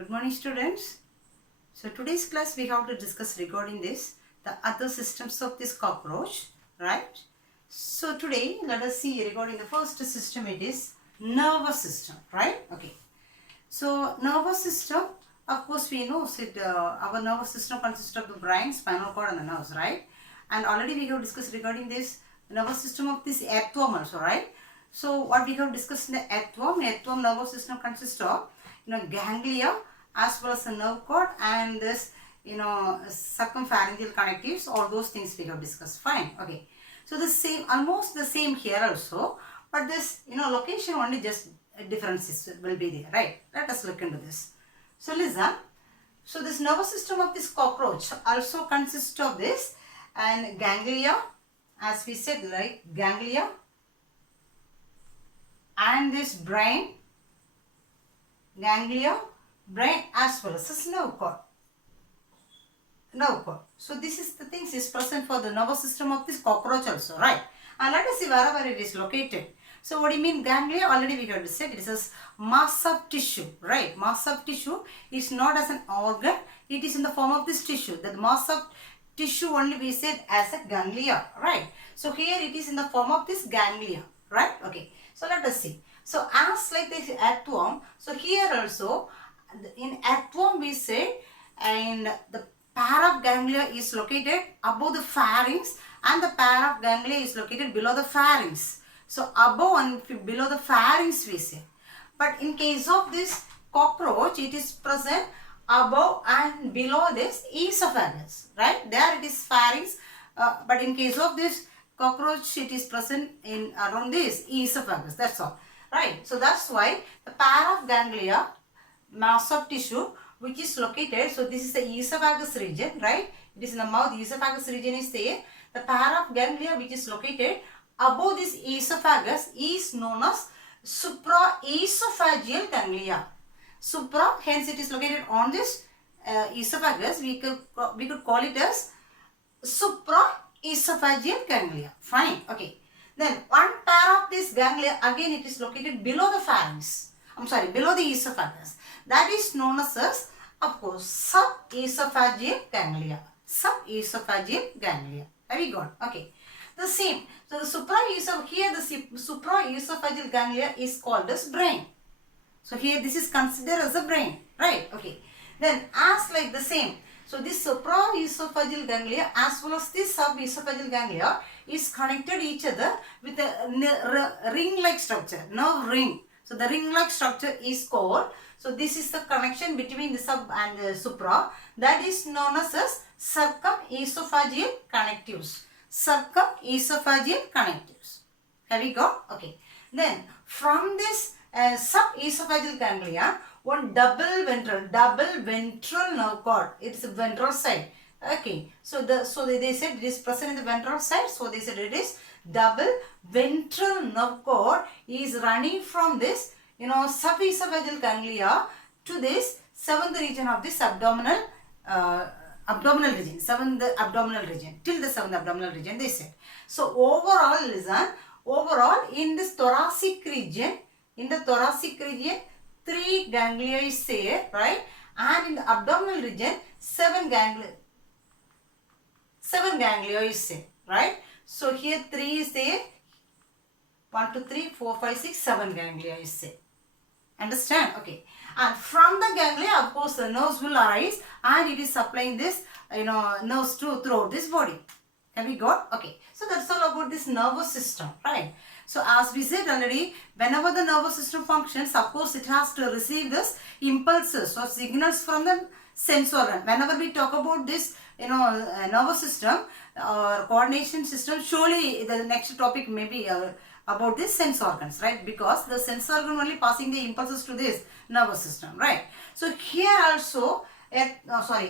Good morning, students. So today's class we have to discuss regarding this, the other systems of this cockroach, right? So today let us see regarding the first system, it is nervous system, right? Okay. So nervous system, of course we know our nervous system consists of the brain, spinal cord and the nerves, right? And already we have discussed regarding this nervous system of this earthworm also, right? So what we have discussed in the earthworm nervous system consists of ganglia as well as the nerve cord and this circumpharyngeal connectives, all those things we have discussed. Fine. Okay. So the same, almost the same here also, but this location only just differences will be there, right? Let us look into this. So listen. So this nervous system of this cockroach also consists of this and ganglia, as we said, like ganglia, and this brain, ganglia, brain as well as this nerve cord. So this is the things is present for the nervous system of this cockroach also, right? And let us see wherever it is located. So what do you mean ganglia? Already we have said it is a mass of tissue, right? Mass of tissue is not as an organ, it is in the form of this tissue. The mass of tissue only we said as a ganglia, right? So here it is in the form of this ganglia, right? Okay. So let us see. So as like this earthworm, so here also in earthworm we say, and the pair of ganglia is located above the pharynx and the pair of ganglia is located below the pharynx. So above and below the pharynx we say. But in case of this cockroach, it is present above and below this esophagus, right? There it is pharynx, but in case of this cockroach, it is present in around this esophagus, that's all, right? So that's why the pair of ganglia, mass of tissue, which is located, so this is the esophagus region, right? It is in the mouth, esophagus region is there. The pair of ganglia which is located above this esophagus is known as supraesophageal ganglia. Supra, hence it is located on this esophagus, we could call it as supraesophageal ganglia. Fine, okay. Then one pair of this ganglia, again it is located below the pharynx. Below the esophagus. That is known as, of course, subesophageal ganglia. Subesophageal ganglia. Have we got? Okay. The same. So the supraesophageal ganglia is called as brain. So here this is considered as a brain, right? Okay. Then as like the same. So this supraesophageal ganglia as well as this subesophageal ganglia is connected each other with a ring-like structure, nerve ring. So the ring-like structure is called, so this is the connection between the sub and the supra, that is known as circumesophageal connectives. Circumesophageal connectives. Have we got? Okay. Then from this subesophageal ganglia, one double ventral nerve cord. It is a ventral side. Okay. So they said it is present in the ventral side. So they said it is double ventral nerve cord is running from this subesophageal ganglia to this seventh region of this abdominal region, seventh abdominal region, till the seventh abdominal region they said. So overall, listen, overall in this thoracic region, 3 ganglia is there, right? And in the abdominal region 7 ganglia is there, right? So here 3 is there, 1, 2, 3, 4, 5, 6, 7 ganglia is there. Understand? Okay. And from the ganglia, of course, the nerves will arise and it is supplying this, nerves throughout this body. Have we got? Okay. So that's all about this nervous system, right? So as we said already, whenever the nervous system functions, of course, it has to receive this impulses or signals from the sense organ. Whenever we talk about this, nervous system or coordination system, surely the next topic may be about this sense organs, right? Because the sense organ only passing the impulses to this nervous system, right? So here also,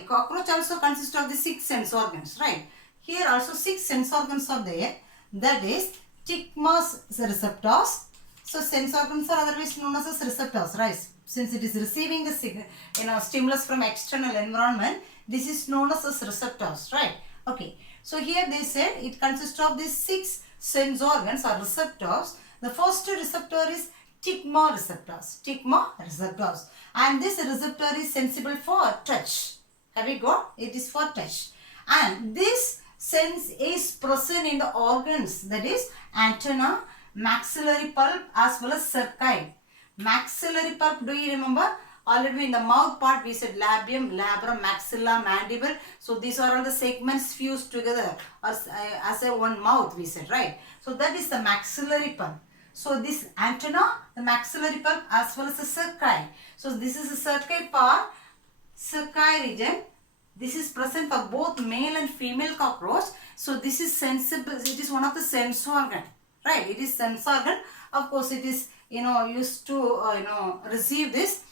cockroach also consists of the 6 sense organs, right? Here also 6 sense organs are there. That is stigmas receptors. So sense organs are otherwise known as receptors, right? Since it is receiving the stimulus from external environment, this is known as receptors, right? Okay. So here they said it consists of these 6 sense organs or receptors. The first receptor is Stigma receptors. Stigma receptors. And this receptor is sensible for touch. Have you got? It is for touch. And this sense is present in the organs, that is antenna, maxillary pulp as well as cerci. Maxillary pulp, do you remember? Already in the mouth part we said labium, labrum, maxilla, mandible. So these are all the segments fused together as a one mouth we said, right? So that is the maxillary pulp. So this antenna, the maxillary pulp as well as the cerci. So this is the cerci part, cerci region. This is present for both male and female cockroach. So this is sensible, it is one of the sense organ, right? It is sense organ. Of course it is, used to, receive this,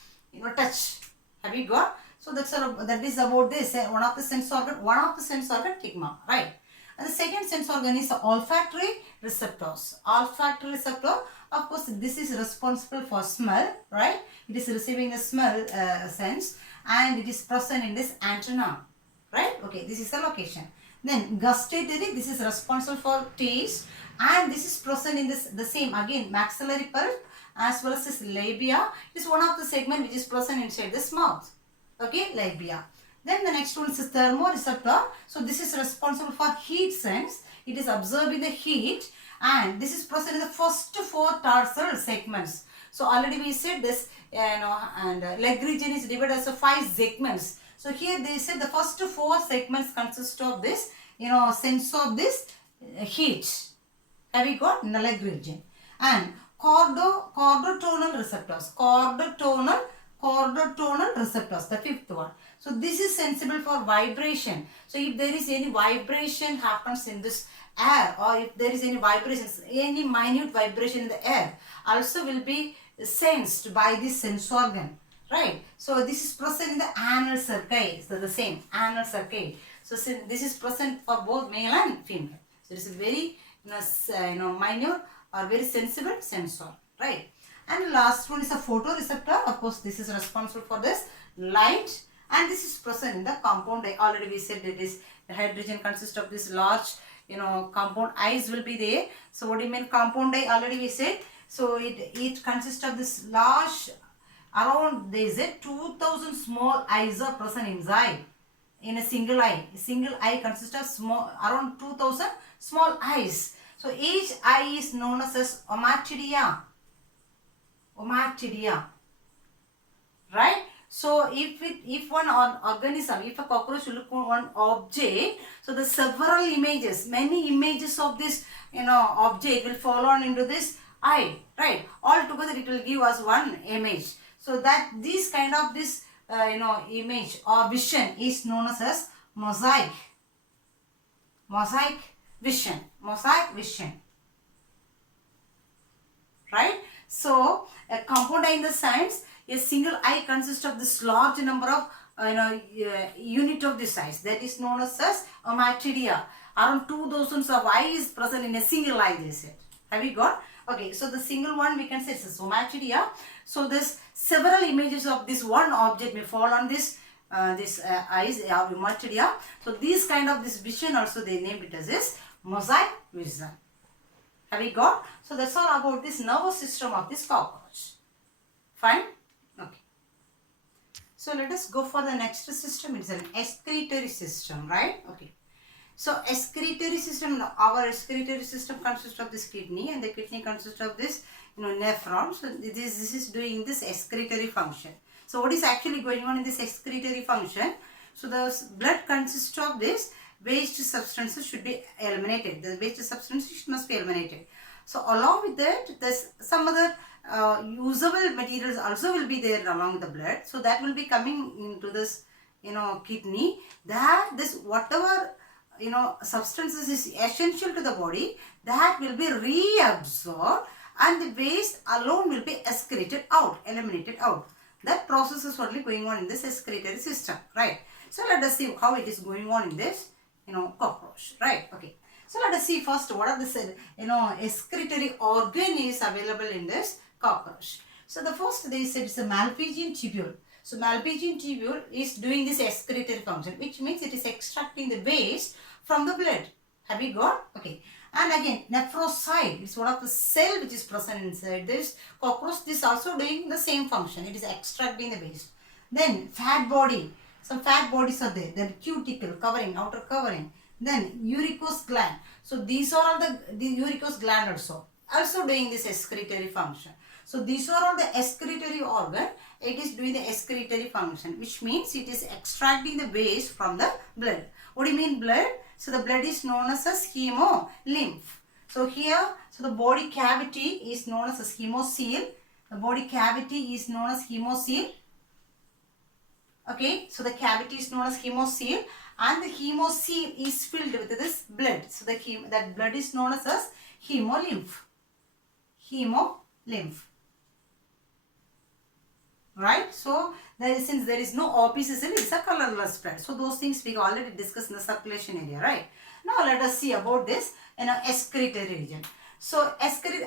touch. Have you got? So that is about this, one of the sense organ, stigma, right? And the second sense organ is the olfactory receptors. Olfactory receptor, of course, this is responsible for smell, right? It is receiving the smell sense, and it is present in this antenna, right? Okay, this is the location. Then gustatory, this is responsible for taste, and this is present in this the same again maxillary pulp as well as this labia. It is one of the segment which is present inside this mouth. Okay, labia. Then the next one is thermoreceptor. So this is responsible for heat sense. It is absorbing the heat, and this is present in the first 4 tarsal segments. So already we said this, and leg region is divided as 5 segments. So here they said the first 4 segments consist of this, sense of this heat. Have we got in the leg region? And chordotonal receptors. Chordotonal receptors, the 5th one. So this is sensible for vibration. So if there is any vibration happens in this air, or if there is any vibrations, any minute vibration in the air also will be sensed by this sense organ, right? So this is present in the anal cerci. So the same anal cerci. So this is present for both male and female. So it is a very minute or very sensible sensor, right? And the last one is a photoreceptor. Of course, this is responsible for this light, and this is present in the compound eye. Already we said it is the head region consists of this large, compound eyes will be there. So what do you mean compound eye? Already we said. So it consists of this large, around there is a 2000 small eyes are present inside in a single eye. A single eye consists of around 2000 small eyes. So each eye is known as ommatidia. Ommatidia, right? So if one organism, if a cockroach will look at one object, so the several images, many images of this object will fall on into this eye, right? All together it will give us one image. So that this kind of this image or vision is known as mosaic. Mosaic vision. Mosaic vision, right? So a compound eye in the science, a single eye consists of this large number of unit of this size, that is known as ommatidia. Around 2000 of eyes present in a single eye, they said. Have you got? Okay, so the single one we can say is ommatidia. So this several images of this one object may fall on this eyes, ommatidia. So this kind of this vision also they named it as this mosaic vision. Have you got? So that's all about this nervous system of this cockroach. Fine? Okay. So let us go for the next system. It's an excretory system, right? Okay. So excretory system, our excretory system consists of this kidney, and the kidney consists of this nephron. So this is doing this excretory function. So what is actually going on in this excretory function? So the blood consists of this waste substances should be eliminated. The waste substances must be eliminated. So along with that, there's some other usable materials also will be there along with the blood. So that will be coming into this kidney. That this whatever substances is essential to the body, that will be reabsorbed, and the waste alone will be excreted out, eliminated out. That process is only going on in this excretory system, right? So let us see how it is going on in this cockroach, right? Okay. So let us see first what are the excretory organ is available in this cockroach. So the first they said is a Malpighian tubule. So Malpighian tubule is doing this excretory function, which means it is extracting the waste from the blood. Have you got? Okay. And again, nephrocyte is one of the cell which is present inside this cockroach. This is also doing the same function. It is extracting the waste. Then fat body. Some fat bodies are there. Then cuticle covering, outer covering. Then uricose gland. So these are all the uricose gland also doing this excretory function. So these are all the excretory organ. It is doing the excretory function, which means it is extracting the waste from the blood. What do you mean blood? So the blood is known as hemolymph. So here, so the body cavity is known as hemocoel. The body cavity is known as hemocoel. Okay, so the cavity is known as hemocoel, and the hemocoel is filled with this blood. So that blood is known as hemolymph. Hemolymph. Right? So since there is no OPCCL, it is a colorless blood. So those things we already discussed in the circulation area, right? Now let us see about this excretory region. So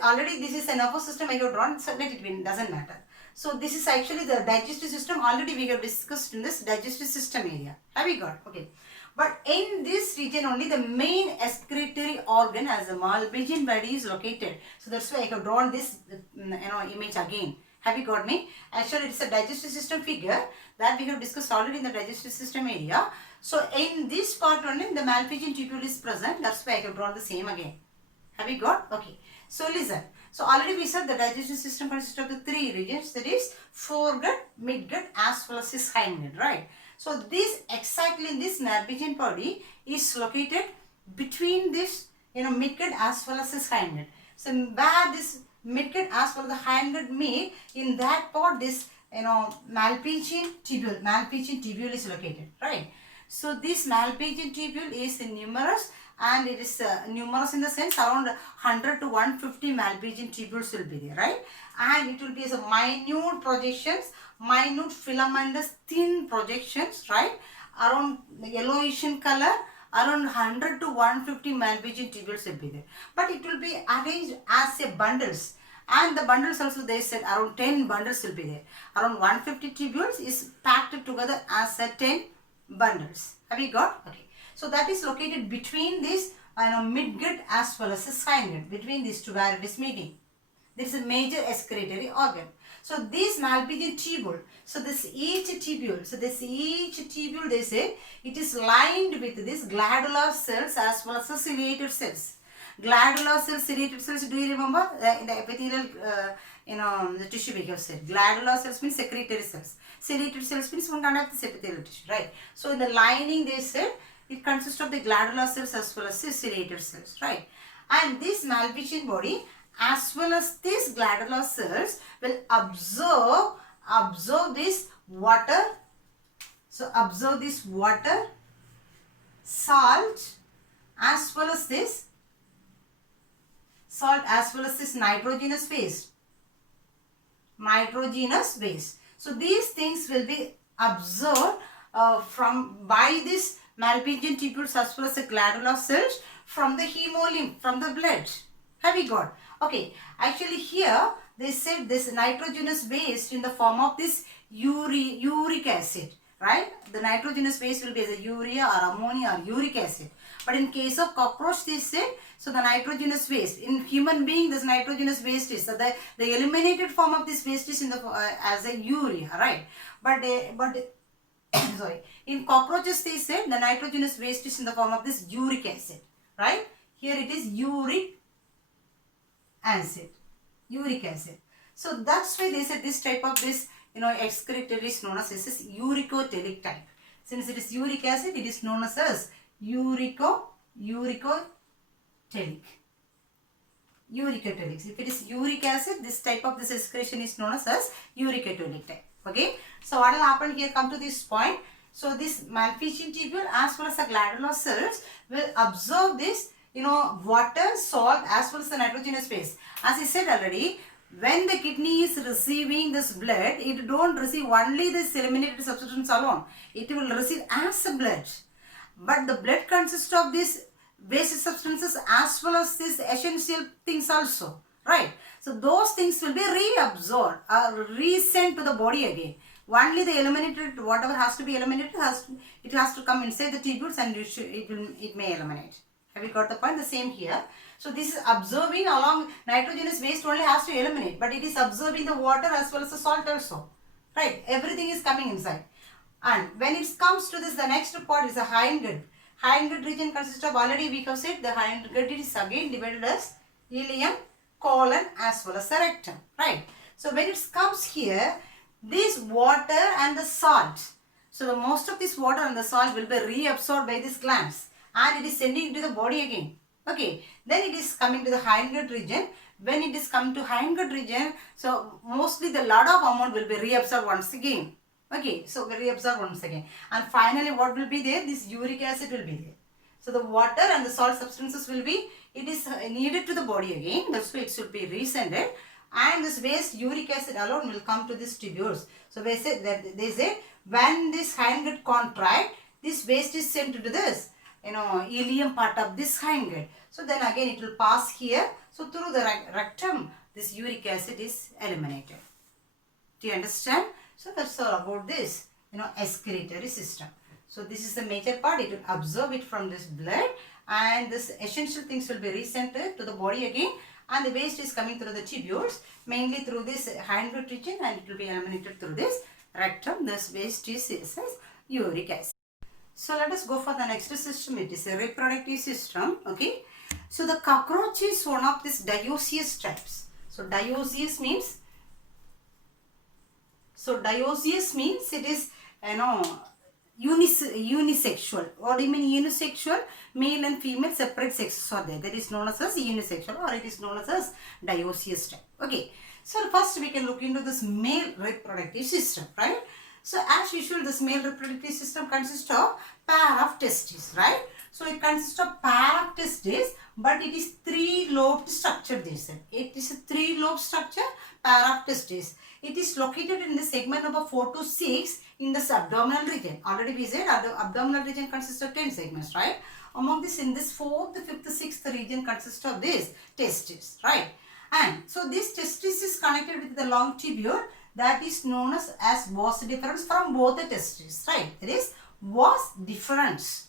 already this is a nervous system I have drawn, so let it be, doesn't matter. So this is actually the digestive system. Already we have discussed in this digestive system area. Have we got? Okay. But in this region only the main excretory organ as a Malpighian body is located. So that's why I have drawn this image again. Have you got me? Actually, it's a digestive system figure that we have discussed already in the digestive system area. So in this part only the Malpighian tubule is present. That's why I have drawn the same again. Have you got? Okay. So listen. So already we said the digestive system consists of the three regions, that is foregut, midgut as well as this hindgut, right? So this exactly in this Malpighian body is located between this midgut as well as this hindgut. So where this midgut as well as the hindgut meet, in that part this Malpighian tubule is located, right? So this Malpighian tubule is numerous, and it is numerous in the sense around 100 to 150 Malpighian tubules will be there, right? And it will be as a minute projections, minute filamentous thin projections, right? Around yellowish in color, around 100 to 150 Malpighian tubules will be there. But it will be arranged as a bundles. And the bundles also, they said around 10 bundles will be there. Around 150 tubules is packed together as a 10 bundles. Have you got? Okay. So that is located between this midgut as well as the hindgut. Between these two where it is meeting. This is a major excretory organ. So this Malpighian tubule, so each tubule they say it is lined with this glandular cells as well as the ciliated cells. Glandular cells, ciliated cells, do you remember in the epithelial the tissue we have said. Glandular cells means secretory cells. Ciliated cells means one kind of the epithelial tissue, right? So in the lining they said it consists of the glandular cells as well as the ciliated cells, right? And this Malpighian body as well as these glandular cells will absorb this water. So absorb this water, salt as well as this nitrogenous waste. So these things will be absorbed by this Malpighian tubules as well as the glandular cells from the hemolymph, from the blood. Have you got? Okay, actually here they said this nitrogenous waste in the form of this uric acid, right? The nitrogenous waste will be as a urea or ammonia or uric acid. But in case of cockroach they said, so the nitrogenous waste, in human being this nitrogenous waste is, so the eliminated form of this waste is in the as a urea, right? But sorry, in cockroaches they said the nitrogenous waste is in the form of this uric acid, right? Here it is uric acid. So that's why they said this type of this excretory is known as this is uricotelic type. Since it is uric acid, it is known as uricotelic. If it is uric acid, this type of this excretion is known as uricotelic type. Okay. So what will happen here? Come to this point. So this Malpighian tubule as well as the glandular cells will absorb this water, salt as well as the nitrogenous waste. As I said already, when the kidney is receiving this blood, it don't receive only this eliminated substance alone. It will receive as a blood. But the blood consists of these waste substances as well as these essential things also. Right? So those things will be reabsorbed or resent to the body again. Only the eliminated, whatever has to be eliminated, it has to come inside the tubules and it may eliminate. Have you got the point? The same here. So this is absorbing along nitrogenous waste only has to eliminate, but it is absorbing the water as well as the salt also. Right? Everything is coming inside. And when it comes to this, the next part is the hindgut. Hindgut region consists of, already we have said, the hindgut is again divided as ileum, colon as well as the rectum. Right? So when it comes here, this water and the salt. So the most of this water and the salt will be reabsorbed by these glands and it is sending into the body again. Okay, then it is coming to the hindgut region. When it is come to hindgut region, so mostly the lot of amount will be reabsorbed once again. Okay, so reabsorb once again. And finally what will be there? This uric acid will be there. So the water and the salt substances will be, it is needed to the body again. That's why it should be resended. And this waste uric acid alone will come to these tubules. So they say when this hindgut contract, this waste is sent to this, ileum part of this hindgut. So then again it will pass here. So through the rectum, this uric acid is eliminated. Do you understand? So that's all about this, excretory system. So this is the major part. It will absorb it from this blood and this essential things will be resent to the body again. And the waste is coming through the tubules, mainly through this hindgut region, and it will be eliminated through this rectum. This waste is as uric acid. So let us go for the next system. It is a reproductive system. Okay. So the cockroach is one of these dioecious types. So dioecious means it is unisexual. What do you mean unisexual? Male and female separate sexes are there. That is known as unisexual, or it is known as dioecious type. Okay. So first we can look into this male reproductive system, right? So as usual, this male reproductive system consists of pair of testes, right? So it consists of pair of testes, but it is three-lobed structure. They said it is a three-lobed structure, pair of testes. It is located in the segment number 4 to 6 in this abdominal region. Already we said the abdominal region consists of 10 segments, right? Among this, in this 4th, 5th, 6th region consists of this testes, right? And so this testis is connected with the long tubule that is known as vas deferens from both the testes, right? That is vas deferens.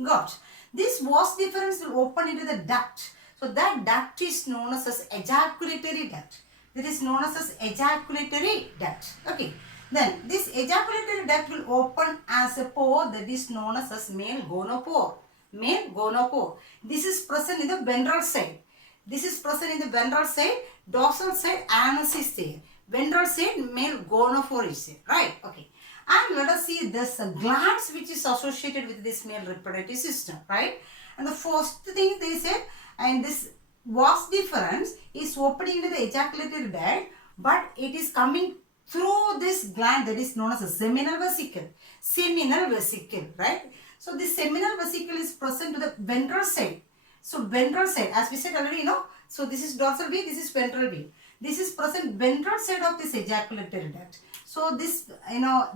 Got. This vas deferens will open into the duct. So that duct is known as ejaculatory duct. That is known as ejaculatory duct. Okay. Then this ejaculatory duct will open as a pore that is known as male gonopore. Male gonopore. This is present in the ventral side. This is present in the ventral side. Dorsal side anus is there. Ventral side male gonopore is there. Right. Okay. And let us see this glands which is associated with this male reproductive system. Right. And the first thing they said, and this vas deferens is opening into the ejaculatory duct, but it is coming through this gland that is known as a seminal vesicle. Seminal vesicle, right? So this seminal vesicle is present to the ventral side. So ventral side, as we said already, so this is dorsal vein, this is ventral vein. This is present ventral side of this ejaculatory duct. So this,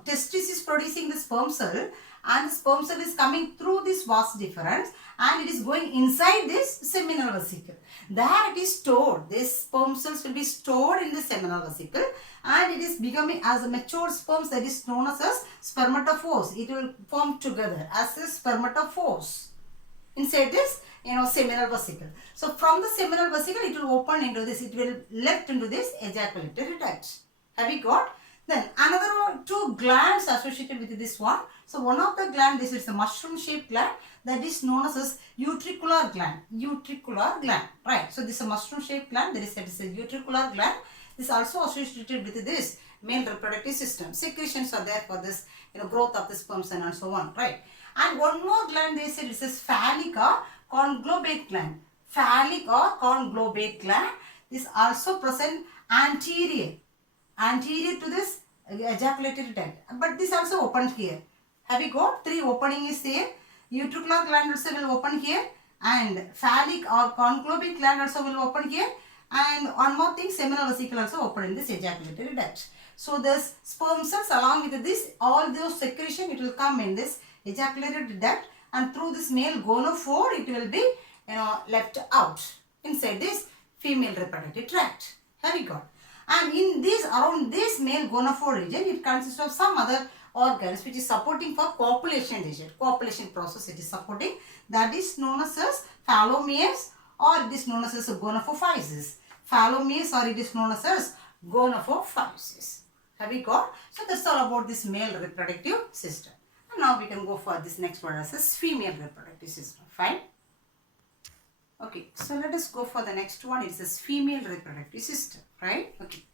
testis is producing the sperm cell, and the sperm cell is coming through this vas deferens and it is going inside this seminal vesicle. There it is stored. This sperm cells will be stored in the seminal vesicle and it is becoming as a mature sperms that is known as spermatophores. It will form together as a spermatophores inside this seminal vesicle. So from the seminal vesicle it will open into this, it will left into this ejaculatory duct. Have you got? Then another two glands associated with this one. So one of the gland, this is the mushroom shaped gland that is known as utricular gland. Utricular gland, right? So this is a mushroom shaped gland, that is a utricular gland. This is also associated with this male reproductive system. Secretions are there for this growth of the sperms and so on, right? And one more gland they said, this is phallic or conglobate gland. Phallic or conglobate gland. This also present anterior to this ejaculatory duct, but this also opened here. Have you got three opening is there? Utricular gland also will open here, and phallic or conglobate gland also will open here, and one more thing, seminal vesicle also open in this ejaculatory duct. So this sperm cells along with this, all those secretion, it will come in this ejaculatory duct, and through this male gonophore it will be left out inside this female reproductive tract. Have you got? And in this, around this male gonophore region, it consists of some other organs which is supporting for copulation region. Copulation process it is supporting, that is known as phallomeres or it is known as gonophysis. Fallow means or it is known as gonophysis. Have we got? So that's all about this male reproductive system. And now we can go for this next one as female reproductive system. Fine. Okay, so let us go for the next one. It's this female reproductive system, right? Okay.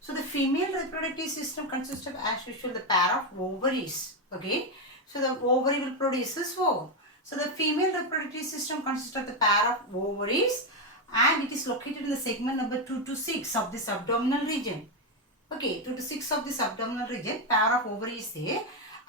So the female reproductive system consists of, as usual, the pair of ovaries. Okay. So the ovary will produce ovum. So the female reproductive system consists of the pair of ovaries, and it is located in the segment number 2 to 6 of this abdominal region. Okay, 2 to 6 of this abdominal region, pair of ovaries there,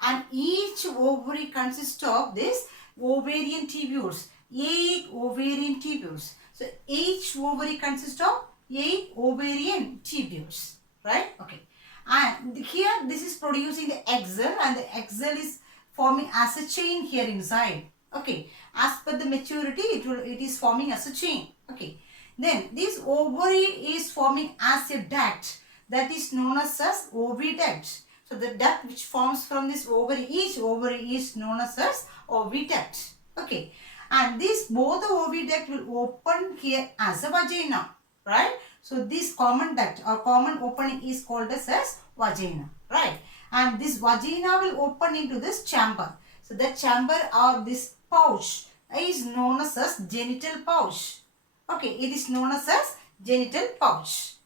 and each ovary consists of this ovarian tubules, 8 ovarian tubules. So each ovary consists of 8 ovarian tubules, right? Okay, and here this is producing the egg cell, and the egg cell is forming as a chain here inside. Okay, as per the maturity, it is forming as a chain. Okay, then this ovary is forming as a duct, that is known as oviduct. So the duct which forms from this ovary, each ovary is known as oviduct. Okay, and this both the oviduct will open here as a vagina, right? So this common duct or common opening is called as vagina, right? And this vagina will open into this chamber. So the chamber or this pouch is known as genital pouch. Okay, it is known as genital pouch.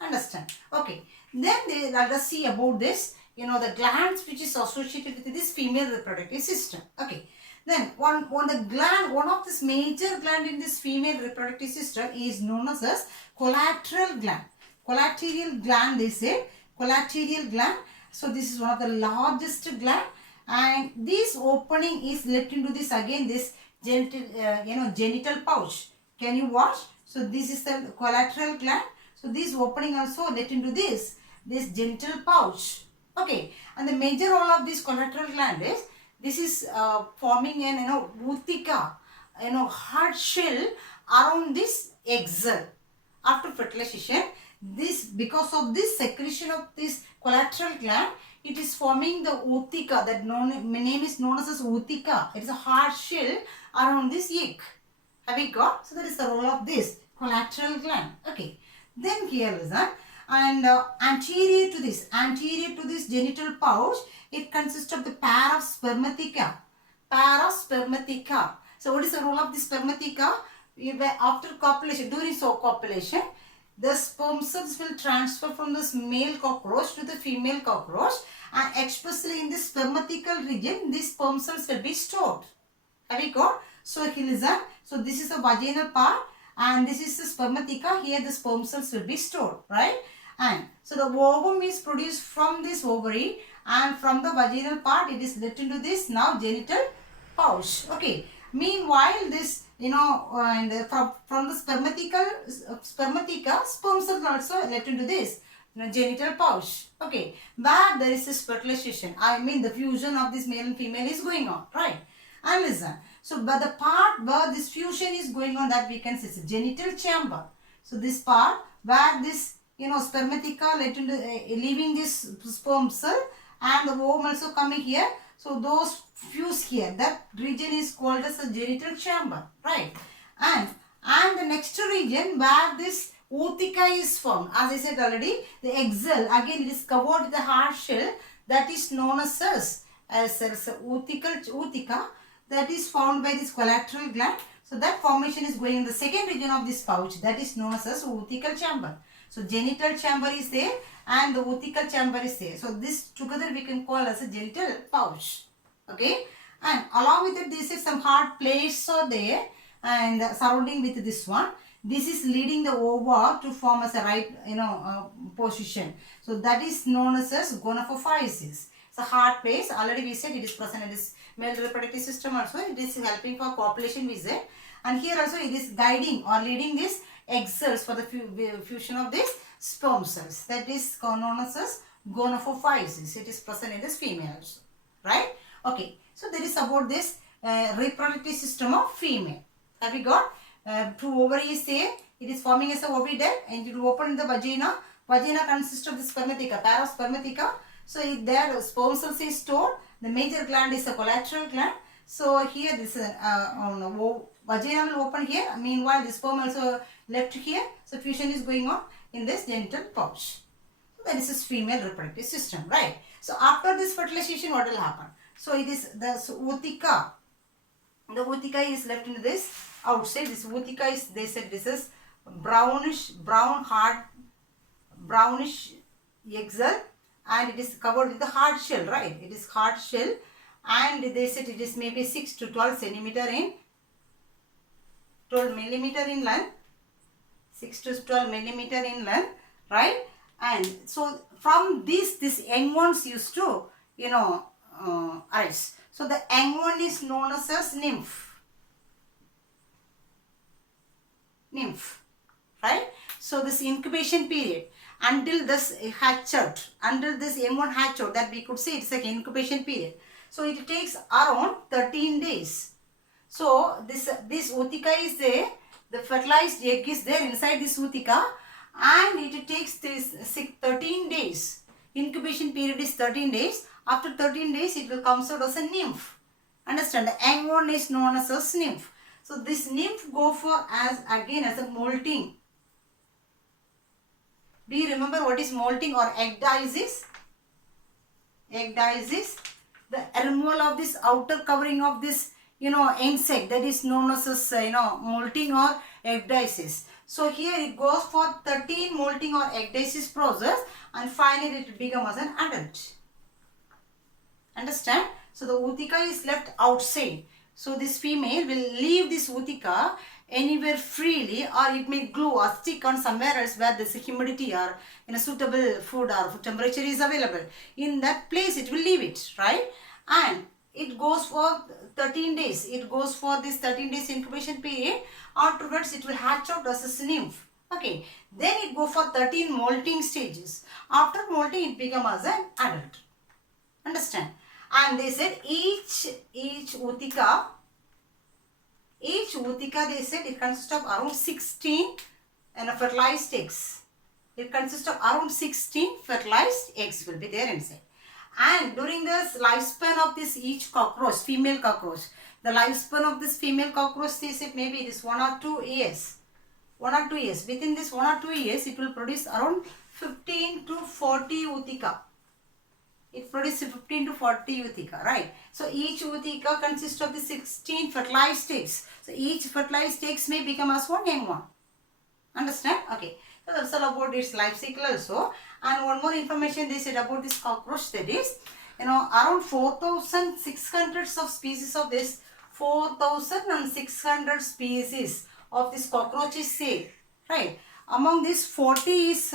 Understand? Okay. Then let us see about this, the glands which is associated with this female reproductive system. Okay. Then one of this major gland in this female reproductive system is known as collateral gland. Collateral gland, they say. Collateral gland. So this is one of the largest gland, and this opening is let into this again this genital pouch. Can you watch? So this is the collateral gland. So this opening also let into this genital pouch. Okay, and the major role of this collateral gland is this is forming an ootheca, hard shell around this egg cell. After fertilization, because of this secretion of this collateral gland, it is forming the ootheca. That name is known as ootheca. It is a hard shell around this egg. Have we got? So that is the role of this collateral gland. Okay. Then here listen, and anterior to this genital pouch, it consists of the pair of spermatheca. So what is the role of the spermatheca? After copulation, during copulation, the sperm cells will transfer from this male cockroach to the female cockroach, and especially in this spermathecal region, these sperm cells will be stored. Have you got? So here listen. So this is the vaginal part, and this is the spermatheca. Here the sperm cells will be stored, right? And so the ovum is produced from this ovary, and from the vaginal part it is let into this now genital pouch. Okay. Meanwhile, this and from the spermatheca, sperm cells also let into this genital pouch. Okay, where there is this fertilization. I mean the fusion of this male and female is going on, right? And listen. So, but the part where this fusion is going on, that we can see is genital chamber. So, this part where this spermatheca let into leaving this sperm cell, and the ovum also coming here. So, those fuse here. That region is called as a genital chamber, right? And the next region where this ootheca is formed, as I said already, the egg cell, again it is covered with a hard shell, that is known as ootheca, that is formed by this collateral gland. So that formation is going in the second region of this pouch, that is known as oothecal chamber. So genital chamber is there and the oothecal chamber is there. So this together we can call as a genital pouch. Okay, and along with it, this is some hard plates are there and surrounding with this one. This is leading the ova to form as a right position. So that is known as gonophysis. So hard plates, already we said it is present in this male reproductive system also. It is helping for copulation, we said. And here also it is guiding or leading these egg cells for the fusion of these sperm cells. That is known as gonophysis. It is present in this female also. Right? Okay. So that is about this reproductive system of female. Have we got? Two ovaries there. It is forming as a oviduct and it will open in the vagina. Vagina consists of the spermatheca, pair of spermatheca. So if there sperm cells is stored, the major gland is a collateral gland. So here this is vagina will open here. Meanwhile, the sperm also left here. So fusion is going on in this genital pouch. So that is this female reproductive system, right? So after this fertilization, what will happen? So it is the ootheca. The ootheca is left in this outside. This ootheca is, they said this is brownish egg cell, and it is covered with the hard shell, right? It is hard shell, and they said it is maybe 6 to 12 centimeter in 12 millimeter in length, 6 to 12 millimeter in length, right? And so from this young ones used to, arise. So the young one is known as nymph, right? So this incubation period until this hatch out, until this young one hatch out, that we could say it's like incubation period. So it takes around 13 days. So this ootheca is there, the fertilized egg is there inside this ootheca, and it takes 13 days. Incubation period is 13 days. After 13 days, it will come out as a nymph. Understand? The young one is known as a nymph. So this nymph go for as a molting. Do you remember what is molting or egg diasis? Egg diasis. The removal of this outer covering of this, insect, that is known as molting or egg diasis. So here it goes for 13 molting or egg diasis process, and finally it becomes an adult. Understand? So the ootheca is left outside. So this female will leave this ootheca anywhere freely, or it may glue or stick on somewhere else where there is humidity or suitable food or temperature is available. In that place it will leave it, right? And it goes for 13 days. It goes for this 13 days incubation period. Afterwards it will hatch out as a nymph. Okay. Then it go for 13 molting stages. After molting it becomes as an adult. Understand? And they said each ootheca, they said it consists of around 16 fertilized eggs. It consists of around 16 fertilized eggs will be there inside. And during this lifespan of this each cockroach, female cockroach, the lifespan of this female cockroach, they said maybe it is 1 or 2 years. 1 or 2 years. Within this 1 or 2 years, it will produce around 15 to 40 ootheca. It produces 15 to 40 ootheca, right? So each ootheca consists of the 16 fertilized eggs. So each fertilized eggs may become as one young one. Understand? Okay. So that's all about its life cycle also. And one more information they said about this cockroach, that is, around 4,600 of species of this, 4,600 species of this cockroach is there, right? Among these 40 is,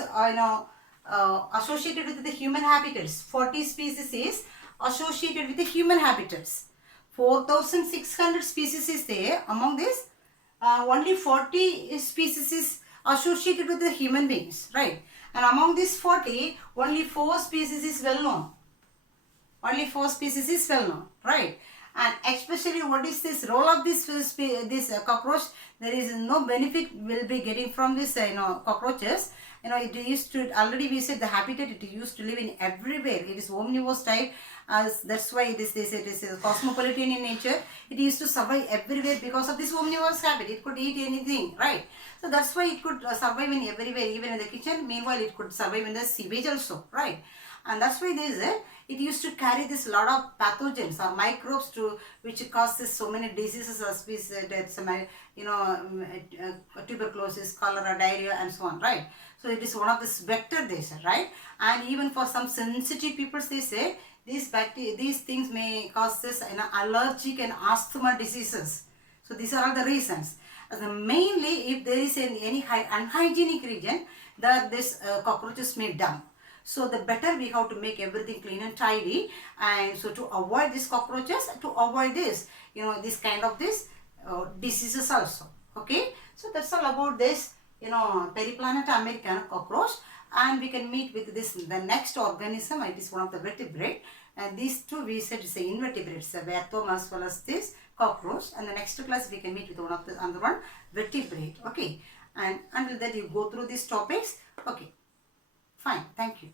associated with the human habitats. 40 species is associated with the human habitats. 4,600 species is there. Among this, only 40 species is associated with the human beings, right? And among these 40, only 4 species is well known. Only 4 species is well known, right? And especially what is this role of this cockroach? There is no benefit will be getting from this cockroaches. It used to, already we said the habitat, it used to live in everywhere. It is omnivorous type, as that's why it is cosmopolitan in nature. It used to survive everywhere because of this omnivorous habit. It could eat anything, right? So that's why it could survive in everywhere, even in the kitchen. Meanwhile, it could survive in the sewage also, right? And that's why it used to carry this lot of pathogens or microbes to which causes so many diseases as we said, tuberculosis, cholera, diarrhea, and so on, right? So it is one of this vector, they said, right? And even for some sensitive people, they say these things may cause this allergic and asthma diseases. So these are all the reasons. Mainly, if there is any unhygienic region, that this cockroaches may dump. So the better we have to make everything clean and tidy, and so to avoid these cockroaches, to avoid this, this kind of diseases also. Okay, so that's all about this, Periplanet American cockroach, and we can meet with this the next organism. It is one of the vertebrate, and these two we said is the invertebrates, the worm as well as this cockroach. And the next class we can meet with one of the other one vertebrate. Okay, and until that you go through these topics. Okay. Fine. Thank you.